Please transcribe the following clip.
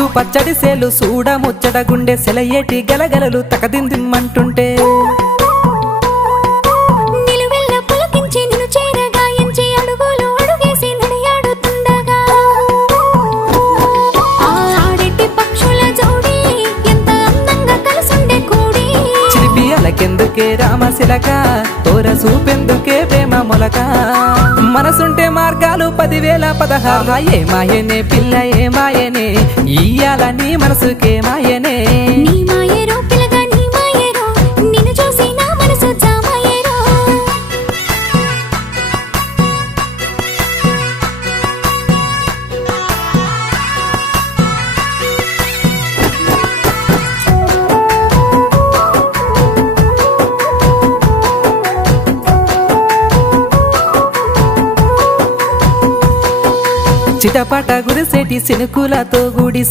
చుట్టూ పచ్చడి సేలు సూడ ముచ్చట గుండె సెలయేటి గలగలలు తకదిందిమ్మంటుంటే నిలువెల్ల పులకించి నిన్ను చేరగాయించి అడుగులు అడుగేసి నడియాడుతుండగా ఆడెట్టి పక్షుల జోడి ఎంత అందంగా కలుసుండే కూడి చిలిపి అలకెందుకే రామశిలక తోర సూపెందుకే ప్రేమ మొలక మనసుంటే మార్గాలు 10,016 ఏమాయనే పిల్ల ఏమాయనే ఇయ్యాల నీ మనసుకే మాయనే నీ మాయరో పిల్లగా నీ మాయరో నిన్ను చూసి నా మనసు జామాయరో చిటపట గురిసేటి సినుకులతో గుడి